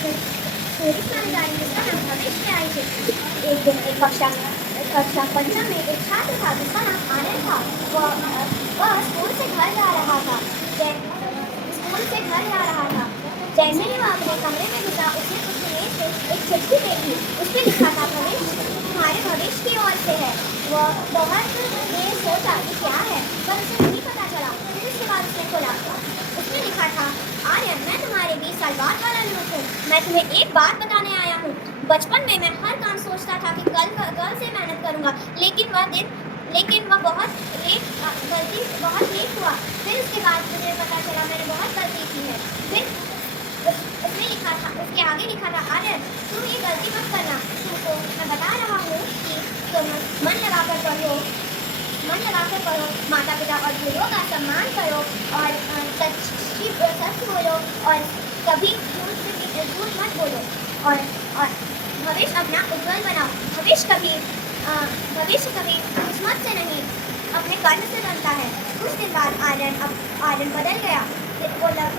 स्टोरी सुनाने जा रही हूँ जिसका नाम भविष्य की आई थी। एक दिन एक कक्षा 15 में एक छात्र था जिसका नाम आनंद था। वह स्कूल से घर जा रहा था। जैसे ही वह अपने कमरे में घुसा उसने उसकी मेज से एक चिट्ठी देखी। उसमें लिखा था भविष्य तुम्हारे भविष्य की ओर से है। वह बहुत देर सोचा कि क्या है, पर उसे नहीं पता चला। फिर उसके बाद उसने खोला। उसमें लिखा था आर्यन मैं तुम्हारे 20 साल बाद वाला लोग हूँ। मैं तुम्हें एक बात बताने आया हूँ। बचपन में मैं हर काम सोचता था कि कल से मेहनत करूँगा, लेकिन वह बहुत लेट हुआ। फिर उसके बाद मुझे पता चला मैंने बहुत गलती की है। फिर उसके आगे लिखा था आर्यन तुम ये गलती मत करना। तुमको मैं बता रहा हूँ कि तुम मन लगाकर पढ़ो, माता पिता और गुरुओं का सम्मान करो और सच बोलो और कभी झूठ मत बोलो और भविष्य अपना उज्जवल बनाओ। भविष्य कभी किस्मत से नहीं अपने कर्म से बनता है। कुछ दिन बाद आर्यन बदल गया। वो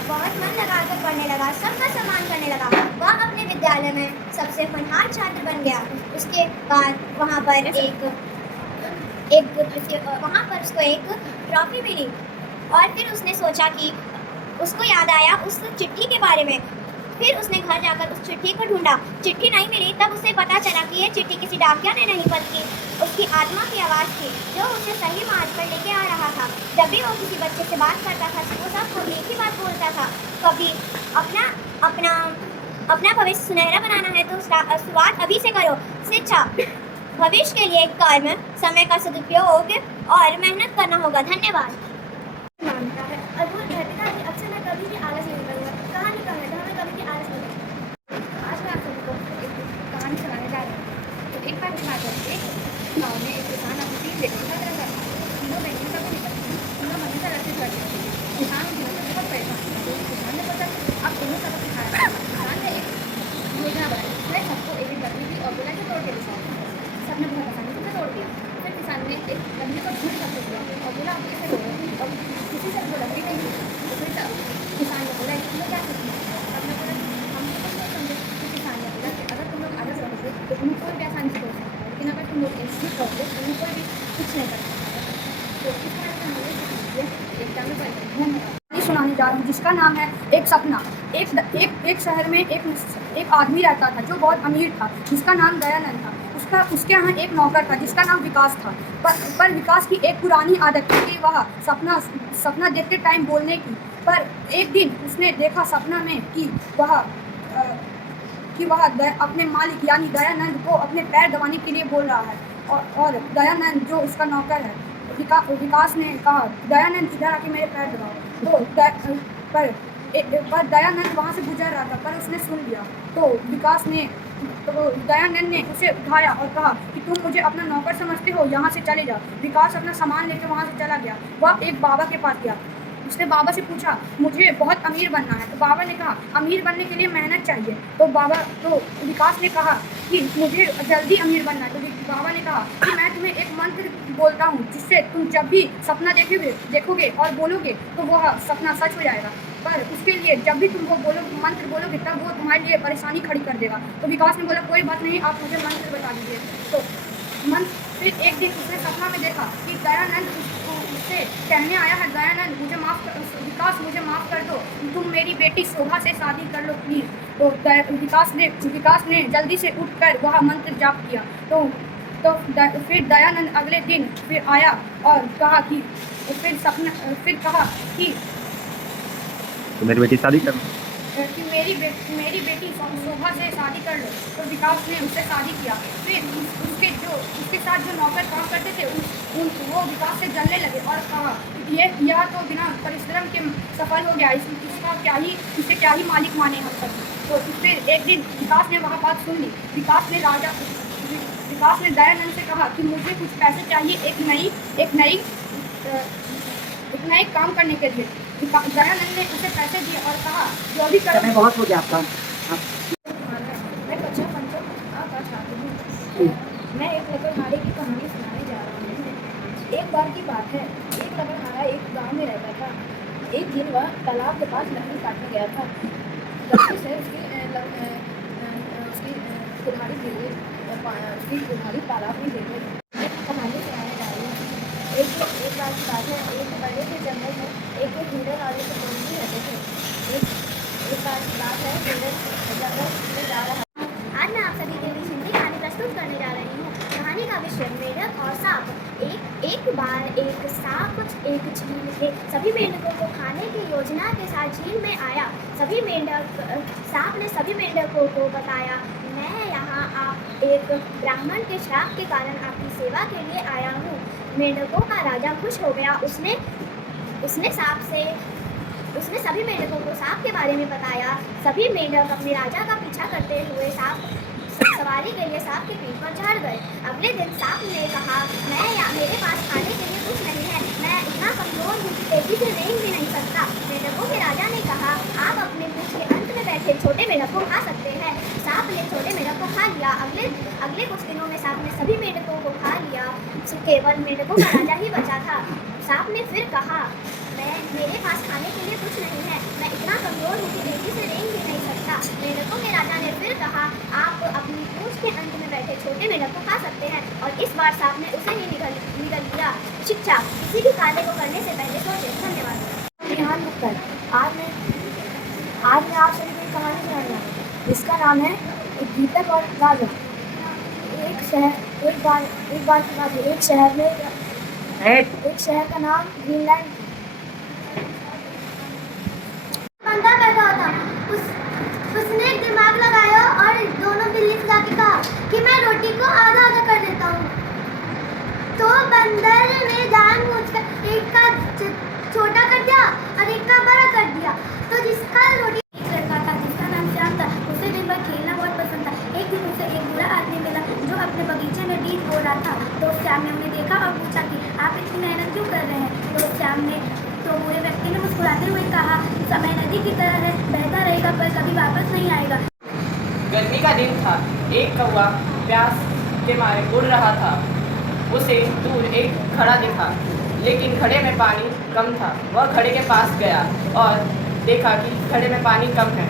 बहुत मन लगाकर पढ़ने लगा, सबका सम्मान करने लगा। वह अपने विद्यालय में सबसे होनहार छात्र बन गया। उसके बाद वहाँ पर उसको एक ट्रॉफी मिली और फिर उसने सोचा कि उसको याद आया उस चिट्ठी के बारे में। फिर उसने घर जाकर उस चिट्ठी को ढूंढा। चिट्ठी नहीं मिली। तब उसे पता चला कि ये चिट्ठी किसी डाकिया ने नहीं बल्कि उसकी आत्मा की आवाज़ थी जो उसे सही मार्ग पर लेके आ रहा था। जब भी वो किसी बच्चे से बात करता था वो सबको एक ही बात बोलता था, कभी अपना भविष्य सुनहरा बनाना है तो शुरुआत अभी से करो। शिक्षा भविष्य के लिए कर्म, समय का सदुपयोग और मेहनत करना होगा। धन्यवाद। मानता है और वो कहता है कि अक्सर मैं कभी भी आलस नहीं करूँगा। कहानी कम है तो हमें कभी भी आलस नहीं करूँगा। आज मैं आप सबको एक कहानी सुनाने जा रही हूँ। तो एक बार की बात है, एक गाँव में एक किसान अपनी 3 बेटियों का रहता था। तीनों बेटियों का भी निकल तीनों हमेशा रस्ते करते थे। किसान उन दिनों से बहुत परेशान था। तो किसान ने सोचा अब दोनों सबक सिखाया। किसान ने एक योजना बनाई। उसने सबको एक लकड़ी दी और बोला कि तोड़ के दिखाओ। सबने बहुत आसानी से तोड़ दिया। फिर किसान ने एक लकड़ी को झूठ कर दिया और बोला अब कैसे तोड़ो। और किसी से वो लकड़ी नहीं मिली। तो फिर किसान ने बोला इसमें क्या सीखना है। सबने बोला हम तो कुछ नहीं समझे। तो किसान ने बोला कि अगर तुम लोग आलस रहोगे तो तुम्हें कोई भी आसानी से तोड़ सकता है, लेकिन कुछ नहीं कर सकता है। तो इस तरह से मुझे सीखिए एक डमी पर कहानी सुनाने जा रहा हूँ जिसका नाम है एक सपना। एक शहर में एक आदमी रहता था जो बहुत अमीर था, जिसका नाम दयानंद था। उसके यहाँ एक नौकर था जिसका नाम विकास था। पर विकास की एक पुरानी आदत थी कि वह सपना देखते टाइम बोलने की। पर एक दिन उसने देखा सपना में कि वह अपने मालिक यानी दयानंद को अपने पैर दबाने के लिए बोल रहा है। और दयानंद जो उसका नौकर है, विकास ने कहा, दयानंद इधर आके मेरे पैर दबाओ। पर दयानंद वहाँ से गुजर रहा था, पर उसने सुन लिया। तो दयानंद ने उसे उठाया और कहा कि तुम मुझे अपना नौकर समझते हो, यहाँ से चले जाओ। विकास अपना सामान लेकर वहाँ से चला गया। वह एक बाबा के पास गया। उसने बाबा से पूछा, मुझे बहुत अमीर बनना है। तो बाबा ने कहा, अमीर बनने के लिए मेहनत चाहिए। तो विकास ने कहा कि मुझे जल्दी अमीर बनना है। तो बाबा ने कहा कि मैं तुम्हें एक मंत्र बोलता हूँ, जिससे तुम जब भी सपना देखोगे और बोलोगे तो वह सपना सच हो जाएगा। पर उसके लिए जब भी तुम वो मंत्र बोलोगे तब वो तुम्हारे लिए परेशानी खड़ी कर देगा। तो विकास ने बोला, कोई बात नहीं, आप मुझे मंत्र बता दीजिए। तो फिर एक दिन उसने सपना में देखा कि दयानंद उससे कहने आया है, दयानंद विकास मुझे माफ़ कर दो, तुम मेरी बेटी शोभा से शादी कर लो प्लीज़। तो विकास ने जल्दी से उठकर वह मंत्र जाप किया। तो फिर दयानंद अगले दिन फिर आया और कहा कि तो मेरी बेटी शादी कर कि मेरी बेटी शोभा से शादी कर लो। तो विकास ने उससे शादी किया। फिर उसके साथ जो नौकर काम करते थे वो विकास से जलने लगे और कहा, यह तो बिना परिश्रम के सफल हो गया, इसे क्या ही मालिक माने हम सब। तो फिर एक दिन विकास ने वह बात सुन ली। विकास ने दयानंद से कहा कि मुझे कुछ पैसे चाहिए एक नई काम करने के लिए। दयानंद ने उसे पैसे दिए और कहा, जो भी कर बहुत हो गया आपका। मैं कक्षा पंचम का छात्र हूँ। मैं एक लकड़हारे की कहानी सुनाने जा रहा हूँ। एक बार की बात है, एक लकड़हारा एक गांव में रहता था। एक दिन वह तालाब के पास लकड़ी काटने गया था। गलती से उसकी कुल्हाड़ी गिर गई। उसकी कुल्हाड़ी तालाब में गिर गई। कहानी सुनाने जा रही हूँ। एक बार की बात है, एक बड़े से जंगल में एक हिरन और एक मुर्गी रहते थे। एक बार की बात है, हिरन जंगल में जा रहा। आज मैं आप सभी के बीच हिंदी कहानी प्रस्तुत करने जा रही हूँ। कहानी का विषय मेंढक और सांप। एक बार एक सांप एक झील में सभी मेंढकों को खाने की योजना के साथ झील में आया। सांप ने सभी मेंढकों को बताया, मैं यहाँ एक ब्राह्मण के श्राप के कारण आपकी सेवा के लिए आया हूँ। मेंढकों का राजा खुश हो गया। उसने सभी मेंढकों को सांप के बारे में बताया। सभी मेंढक अपने राजा का पीछा करते हुए सवारी के लिए सांप के पीठ पर चढ़ गए। अगले दिन सांप ने कहा, मेरे पास खाने के लिए कुछ नहीं है, मैं इतना कमजोर हूँ कि तेजी से रेंग भी नहीं सकता। मेंढकों के राजा ने कहा, आप अपने पीठ के अंत में बैठे छोटे मेंढक को खा सकते हैं। सांप ने छोटे मेंढक को खा लिया। अगले कुछ दिनों में सांप ने सभी मेंढकों को खा लिया। केवल मेंढकों का राजा ही बचा था। सांप ने फिर कहा, मेरे पास खाने के लिए कुछ नहीं है, मैं इतना कमजोर हूँ कि तेजी से रेंग भी नहीं सकता। मेंढकों के राजा ने फिर कहा, आप अपनी पूंछ के अंत में बैठे छोटे मेंढक को खा सकते हैं। और इस बार सांप ने उसे ही निगल लिया। शिक्षा, किसी भी कार्य को करने से पहले सोचें। धन्यवाद। यहाँ मुक्तर। आज मैं आप सभी को एक कहानी सुनाने जा रहा हूँ, जिसका नाम है एक गीतक और राजा। एक बार की बात है, एक शहर का नाम ग्रीनलैंड। बंदा बैठा था। उसने एक दिमाग लगाया और दोनों बिल्ली से जाके कहा कि मैं रोटी को आधा आधा कर देता हूँ। तो बंदर ने जानबूझकर एक का छोटा कर दिया और एक का बड़ा कर दिया। तो जिसका रोटी, एक लड़का था जिसका नाम श्याम था। उसे दिन भर खेलना बहुत पसंद था। एक दिन उसे एक बुरा आदमी मिला जो अपने बगीचे में बीज बो रहा था। तो श्याम ने उन्हें देखा और पूछा कि आप इतनी मेहनत क्यों कर रहे हैं। तो बुरे व्यक्ति ने मुस्कुराते हुए कहा, समय नदी की तरह है, बहता रहेगा पर कभी वापस नहीं आएगा। गर्मी का दिन था। एक कौवा प्यास के मारे उड़ रहा था। उसे दूर एक घड़ा दिखा, लेकिन घड़े में पानी कम था। वह घड़े के पास गया और देखा कि घड़े में पानी कम है।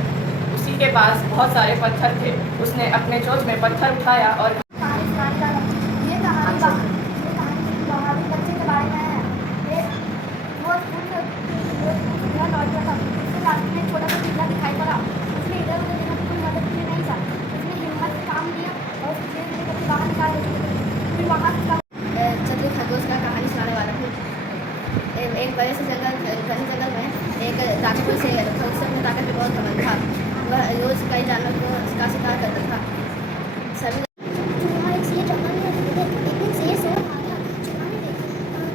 उसी के पास बहुत सारे पत्थर थे। उसने अपने चोंच में पत्थर उठाया और ये कहानी एक बड़े से घने जंगल में एक ताकतवर शेर था। उस समय ताकत में बहुत घमंड था। वह रोज कई जानवरों का शिकार करता था। सभी चूहा एक शेर जंगल में रहते थे। एक दिन शेर सो रहा था। चूहा ने देखा,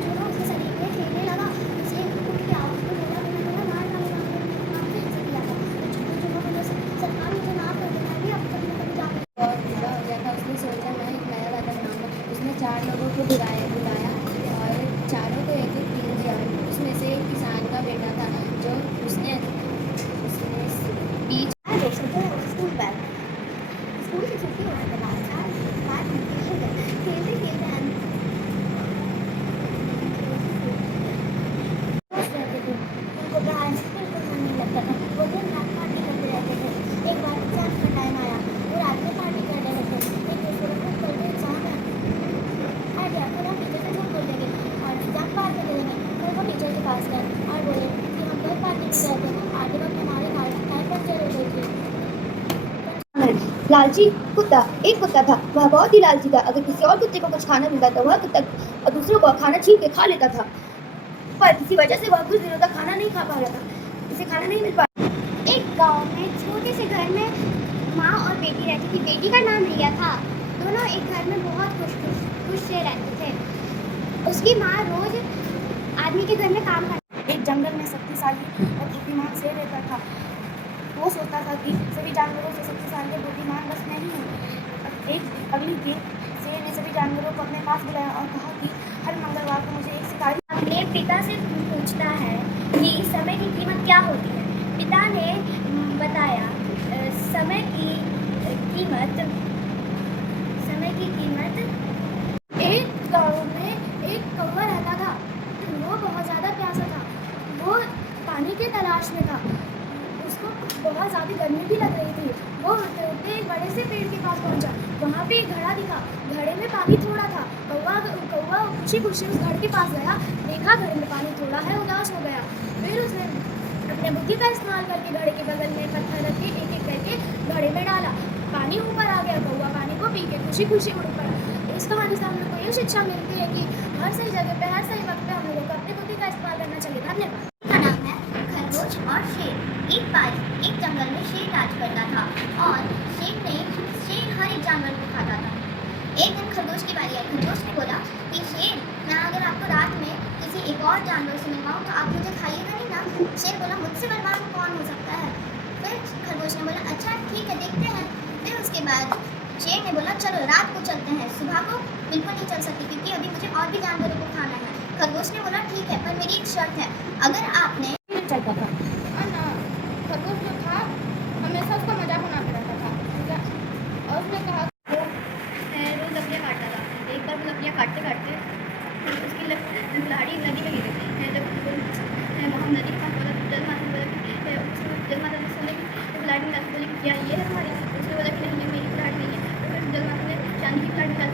चूहा उसके शरीर में खेलने लगा। शेर उठ के आवाज में बोला, "मैं मार डालूंगा, मार कैसे किया था?" तो चूहा बोला, "सरकार मुझे माफ कर दो, मैं भी अब कभी न कभी जाकर बहुत बुरा हो गया था। उसने सोचा मैं एक नया राजा बनाऊंगा। उसने 4 लोगों को बुलाया और चारों को एक एक टीम दिया। उसमें से एक किसान का बेटा था जो उसने बीच स्कूल बैग स्कूल की छुट्टी होने के बाद बाहर खेलते खेलते दोस्त रहते थे। उनको बाहर बिल्कुल मन नहीं लगता था। वो दिन रात पार्टी करते रहते थे। एक बार एग्जाम का टाइम आया। वो रात में पार्टी करने लगे। एक दूसरे को कल को एग्जाम है, आ गया कल हम टीचर से झूठ बोल देंगे और एग्जाम पार कर देंगे। कल वो टीचर के पास गए और बोले कि हम कल पार्टी में गए थे, आते वक्त हमारे गाड़ी की टायर पंचर हो गई थी। लालची कुत्ता। एक कुत्ता था, वह बहुत ही लालची था। अगर किसी और कुत्ते को कुछ खाना मिलता तो वह कुत्ता और दूसरों को खाना छीन के खा लेता था, पर किसी वजह से वह कुछ दिनों तक खाना नहीं खा पा रहा था। उसे खाना नहीं मिल पा। एक गांव में छोटे से घर में माँ और बेटी रहती थी। बेटी का नाम रिया था। दोनों एक घर में बहुत खुश से रहते थे। उसकी माँ रोज आदमी के घर में काम करती। एक जंगल में शक्तिशाली और बुद्धिमान शेर रहता था। वो सोचता था कि सभी जानवरों से शक्तिशाली और बुद्धिमान बस मैं ही हूँ। एक अगली दिन शेर ने सभी जानवरों को अपने पास बुलाया और कहा कि हर मंगलवार को मुझे एक शिकारी अपने पिता से पूछता है कि समय की कीमत क्या होती है। पिता ने बताया, समय की कीमत एक गांव में एक कौवा रहता था। वो बहुत ज़्यादा प्यासा था। वो पानी की तलाश में था। उसको बहुत ज़्यादा गर्मी भी लग रही थी। वो उड़ते उड़ते एक बड़े से पेड़ के पास पहुंचा। वहाँ पे एक घड़ा दिखा। घड़े में पानी थोड़ा था। कौवा खुशी खुशी उस घड़े के पास गया। देखा घड़े में पानी थोड़ा है, उदास हो गया। फिर उसने अपने बुद्धि का इस्तेमाल करके घड़े के बगल में पत्थर रख के एक एक करके घड़े में डाला। पानी ऊपर आ गया। कौवा पानी को पी के खुशी खुशी उड़ पड़ा। इस कहानी से हम लोग को ये शिक्षा मिलती है कि हर सही जगह पे हर सही वक्त पे हम लोगों को अपनी बुद्धि का इस्तेमाल करना चाहिए। धन्यवाद। का नाम है खरगोश और शेर। एक बार एक जंगल में शेर राज करता था और शेर हर एक जानवर को खाता था। एक दिन खरगोश की बारी आई। खरगोश ने बोला कि शेर, मैं अगर आपको रात में किसी एक और जानवर से मिलवाऊँ तो आप मुझे खाइएगा नहीं ना? शेर बोला, मुझसे बलवान कौन हो सकता है? फिर खरगोश ने बोला, अच्छा ठीक है, देखते हैं। फिर उसके बाद शेर ने बोला, चलो रात को चलते हैं, सुबह को बिल्कुल नहीं चल सकती क्योंकि अभी मुझे और भी जानवरों को खाना है। खरगोश ने बोला, ठीक है, पर मेरी एक शर्त है, अगर आपने चलता था खरगोश जो था हमेशा उसका मजाक बनाते रहता था, ठीक है? और उसने कहा वो रोज लकड़ियाँ काटता था। एक बार वो लकड़ियाँ काटते काटते उसकी लाड़ी नदी में गिर गई। जब हम नदी के पास बोला, जल माता ने बोला कि जल माता ने सुने कि लाड़ी निकाल बोली, क्या ये है हमारी? उसने बोला कि नहीं, ये मेरी लाड़ी नहीं है। तो फिर जल माता ने चांदी की लाड़ी निकाल